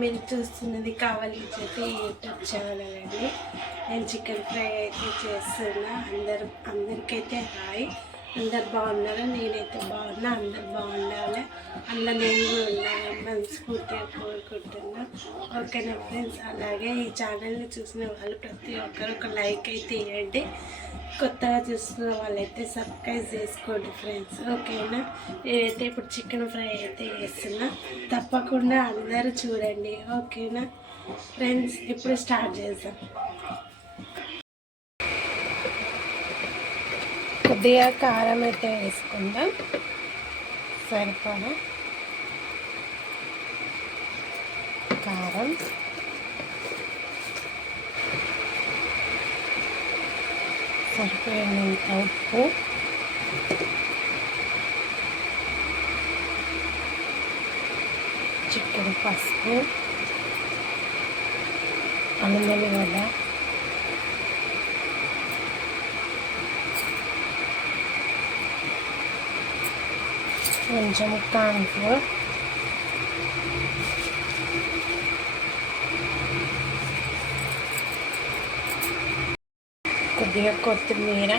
మీరు చూస్తున్నది కావాలి చెప్పి యూట్యూబ్ ఛానల్ అండి నేను చికెన్ ఫ్రై అయితే చేస్తున్నా. అందరు అందరికైతే హాయ్. అందరు బాగున్నారా? నేనైతే బాగున్నా. అందరు బాగుండాలి. అందులో నేను కూడా ఉండాలి. మనస్ఫూర్తిగా కోరుకుంటున్నా. ఓకేనా ఫ్రెండ్స్? అలాగే ఈ ఛానల్ని చూసిన వాళ్ళు ప్రతి ఒక్కరు ఒక లైక్ అయితే ఇవ్వండి. కొత్తగా చూస్తున్న వాళ్ళైతే సబ్స్క్రైబ్ చేసుకోండి ఫ్రెండ్స్. ఓకేనా? నేనైతే ఇప్పుడు చికెన్ ఫ్రై అయితే చేస్తున్నా. తప్పకుండా అందరూ చూడండి. ఓకేనా? ఫ్రెండ్స్ ఇప్పుడు స్టార్ట్ చేద్దాం. కొద్దిగా కారం అయితే వేసుకుందాం. సరిపడా కారం. సరిపోయినంత ఉప్పు. చికెన్ పసుపు. అల్లం వెల్లిగడ్డ. కొంచెం కార్న్ఫ్లోర్ కొద్దిగా కొత్తిమీర.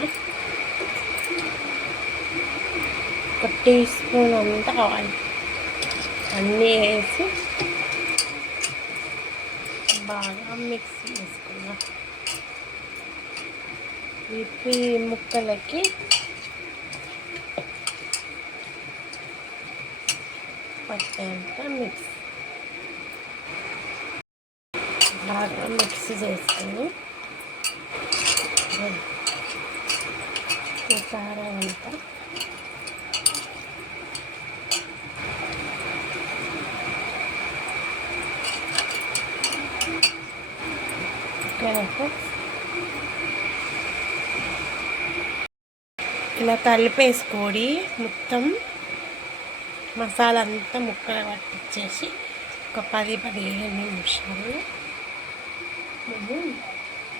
ఒక టీ స్పూన్ అంతా ఆయిల్. అన్నీ వేసి బాగా మిక్స్ చేసుకున్నాం. ఇప్పి ముక్కలకి పట్టేంత మిక్స్ బాగా మిక్స్ చేసుకుని ఈ కారం అంతా ఓకేనా ఇలా కలిపేసుకోడి మొత్తం. మసాలా అంతా ముక్కలు పట్టించేసి ఒక పది పదిహేను నిమిషాలు మనం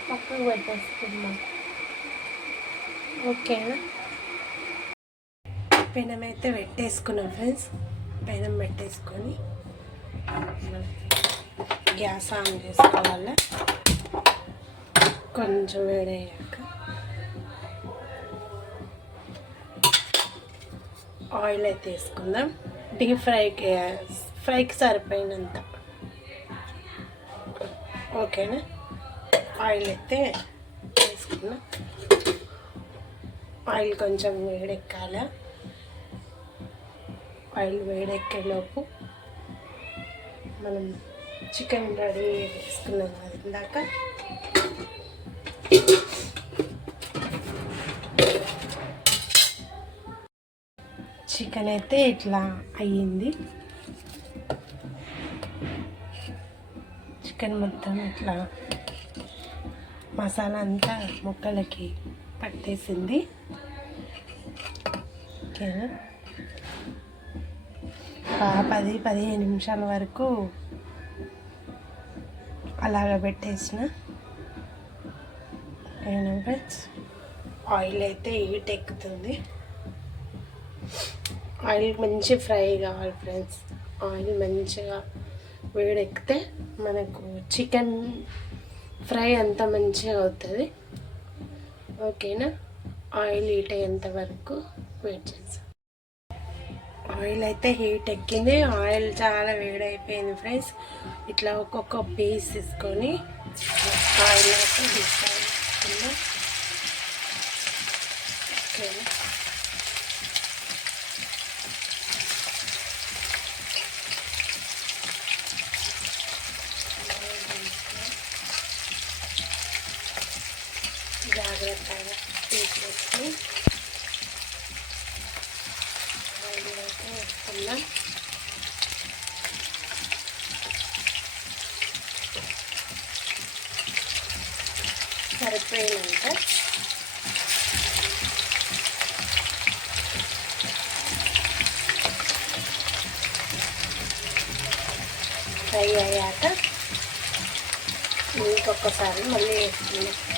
పక్కకు పెట్టేసుకుందాం. ఓకేనా? పెనం అయితే పెట్టేసుకున్నాం ఫ్రెండ్స్. పెనం పెట్టేసుకొని గ్యాస్ ఆన్ చేసుకోవాలి? కొంచెం వేడయ్యాక ఆయిల్ అయితే వేసుకుందాం. డీప్ ఫ్రైకి ఫ్రైకి సరిపోయినంత. ఓకేనా? ఆయిల్ అయితే వేసుకున్నా ఆయిల్ కొంచెం వేడెక్కాల. ఆయిల్ వేడెక్కేలోపు మనం చికెన్ రెడీ వేసుకున్నాం కదా ఇందాక. చికెన్ అయితే ఇట్లా అయ్యింది. చికెన్ మొత్తం ఇట్లా మసాలా అంతా ముక్కలకి పట్టేసింది. ఓకేనా? పది పదిహేను నిమిషాల వరకు అలాగ పెట్టేసిన. ఫ్రెండ్స్ ఆయిల్ అయితే హీట్ ఎక్కుతుంది. ఆయిల్ మంచి ఫ్రై కావాలి ఫ్రెండ్స్. ఆయిల్ మంచిగా వేడెక్కితే మనకు చికెన్ ఫ్రై అంత మంచిగా అవుతుంది. ఓకేనా? ఆయిల్ హీట్ అయ్యేంత వరకు వెయిట్ చేస్తాం ఆయిల్ అయితే హీట్ ఎక్కింది. ఆయిల్ చాలా వేడైపోయింది ఫ్రెండ్స్. ఇట్లా ఒక్కొక్క పీస్ తీసుకొని ఆయిల్ అయితే తీసుకుందాం ఓకేనా? జాగ్రత్తగా తీసేసి ఆయిల్లోకి వేసుకుందాం సరిపోయినంత. ఫ్రై అయ్యాక ఇంకొకసారి మళ్ళీ వేసుకున్నాం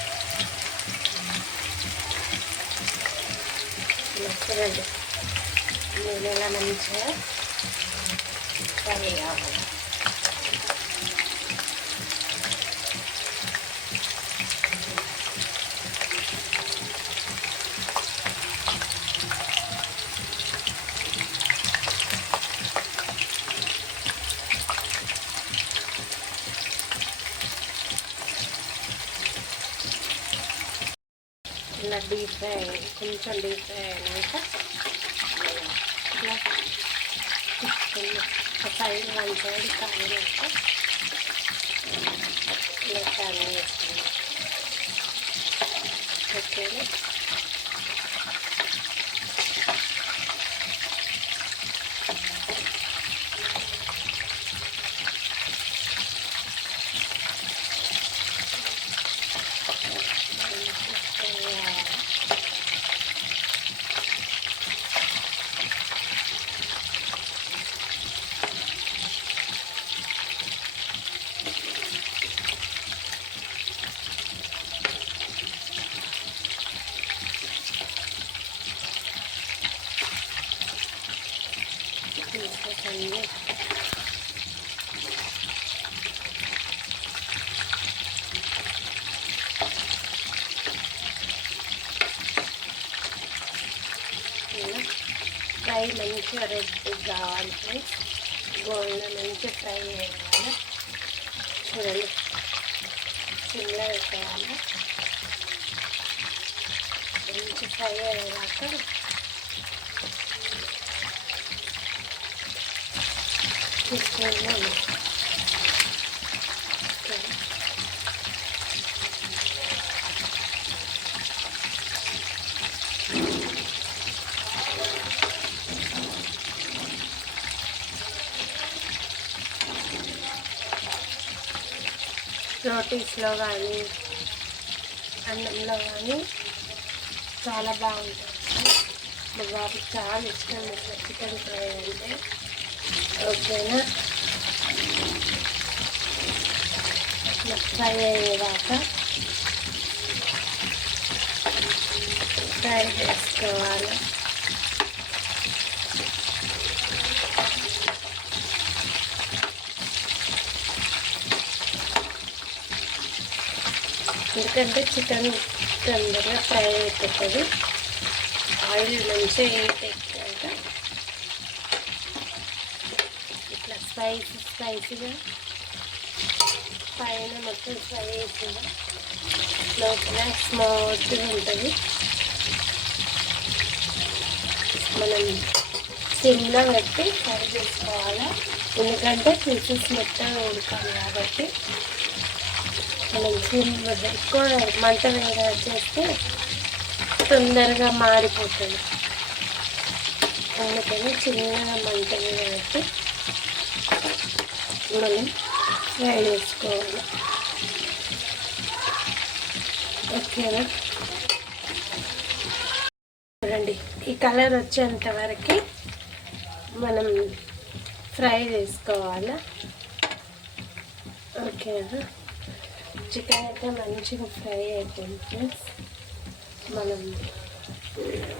చూడండి నేను ఎలా మంచిగా ఫ్రై కావాలి ఇలా డీప్ ఫ్రై కొంచెం డీప్ ఫ్రై అయినాక ఇట్లా సైడ్ వన్ సైడ్ కాలినాక ఇలా టర్న్ వేసుకున్నాం ఓకే ఉంది ఫ్రై మంచిగా రెడ్ కావాలి ఫ్రెండ్స్ గోల్డ్ మంచిగా ఫ్రై చేయాలి. చూడండి. చిన్నగా పెట్టేయాలి. మంచి ఫ్రై అయ్యేదాకా తీసుకోవాలి రోటీస్లో కానీ అన్నంలో కానీ చాలా బాగుంటుంది. మా బాబుకి చాలా ఇష్టం. ఇట్లా చికెన్ ఫ్రై అంటే ఓకేనా? ఫ్రై అయ్యేదాకా ఫ్రై చేసుకోవాలి. ఎందుకంటే చికెన్ తొందరగా ఫ్రై అయిపోతుంది. ఆయిల్ మంచిగా వేయటం ఎక్కాక ఇట్లా స్పైసీ స్పైసీగా పైన మొత్తం ఫ్రై అవుతుంది లోపల స్మూత్గా ఉంటుంది. మనం సిమ్లో పెట్టి ఫ్రై చేసుకోవాలి? ఎందుకంటే పీసెస్ మొత్తం ఉడకాలి కాబట్టి మనం సిమ్ ఎక్కువ మంట వేరే చేస్తే తొందరగా మారిపోతుంది అందుకని చిన్నగా మంట మీద పెట్టి మనం ఫ్రై చేసుకోవాలి. ఓకేనా చూడండి ఈ కలర్ వచ్చేంత వరకు మనం ఫ్రై చేసుకోవాలి? ఓకేనా చికెన్ అయితే మంచిగా ఫ్రై అయిపోయింది ఫ్రెండ్స్. మనం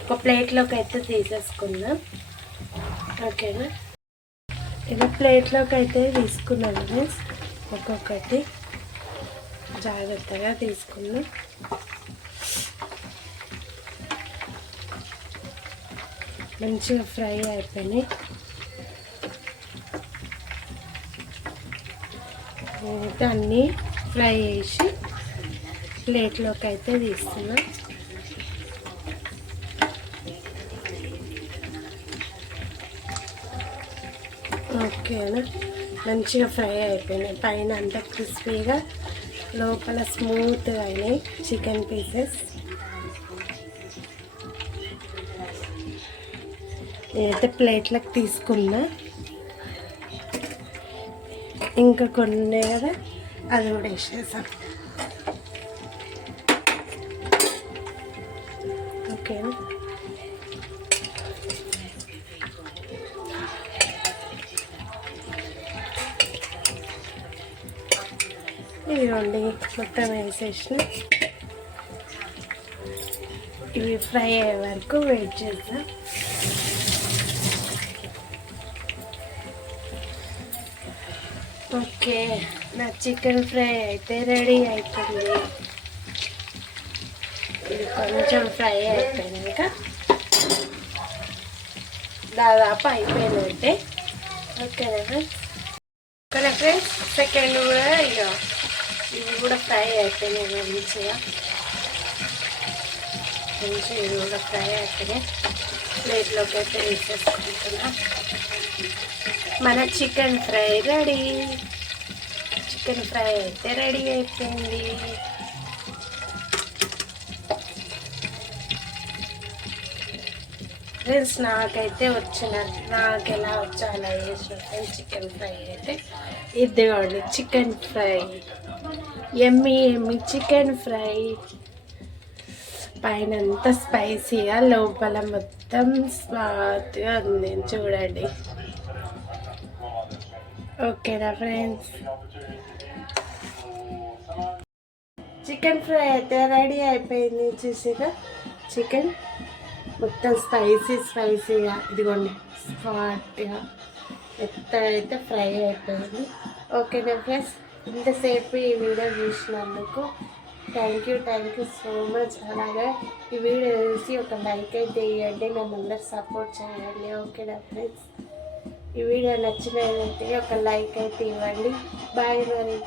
ఒక ప్లేట్లోకి అయితే తీసేసుకుందాం. ఓకేనా ఇలా ప్లేట్లోకి అయితే తీసుకున్నాను ఫ్రెండ్స్. ఒక్కొక్కటి జాగ్రత్తగా తీసుకున్నాం మంచిగా ఫ్రై అయిపోయినాయి. అయితే అన్నీ ఫ్రై చేసి ప్లేట్లోకి అయితే తీస్తున్నాను. ఓకేనా మంచిగా ఫ్రై అయిపోయినాయి. పైన అంతా క్రిస్పీగా లోపల స్మూత్గా అయినాయి చికెన్ పీసెస్. నేనైతే ప్లేట్లకు తీసుకున్నా. ఇంకా కొన్ని కదా అది కూడా వేసేసాను. ఇదిగోండి మొత్తం వేసేసిన. ఇవి ఫ్రై అయ్యే వరకు వెయిట్ చేద్దాం. ఓకే నా చికెన్ ఫ్రై అయితే రెడీ అయిపోయింది. ఇది కొంచెం ఫ్రై అయిపోయినాక దాదాపు అయిపోయినట్టే. ఓకేనా ఫ్రెండ్స్ ఓకేనా ఫ్రెండ్స్ సెకండ్ కూడా ఇక ఇవి కూడా ఫ్రై అయిపోయినాయి మంచిగా. కొంచెం ఇది కూడా ఫ్రై అయితేనే ప్లేట్లోకి అయితే వేసేసుకుంటున్నా. మన chicken fry ready. Chicken fry అయితే రెడీ అయిపోయింది. ఫ్రెండ్స్ నాకైతే వచ్చిన నాకు ఎలా వచ్చాలో చేసిన చికెన్ ఫ్రై అయితే. ఇదిగోండి చికెన్ ఫ్రై. ఎమ్మి ఎమ్మి చికెన్ ఫ్రై పైన అంతా స్పైసీగా లోపల మొత్తం స్వాత్గా ఉంది. చూడండి. ఓకేనా ఫ్రెండ్స్? చికెన్ ఫ్రై అయితే రెడీ అయిపోయింది. చూసారా చికెన్ మొత్తం స్పైసీ స్పైసీగా. ఇదిగోండి స్పాట్గా మెత్తగా అయితే ఫ్రై అయిపోయింది. ఓకేనా ఫ్రెండ్స్? ఇంతసేపు ఈ వీడియో చూసినందుకు thank you thank you so much అలాగే ఈ వీడియో చూసి ఒక లైక్ అయితే ఇవ్వండి నన్ను అందరు సపోర్ట్ చేయండి. ఓకేనా ఫ్రెండ్స్ ఈ వీడియో నచ్చినట్లయితే ఒక లైక్ అయితే ఇవ్వండి. బాయ్ మరి.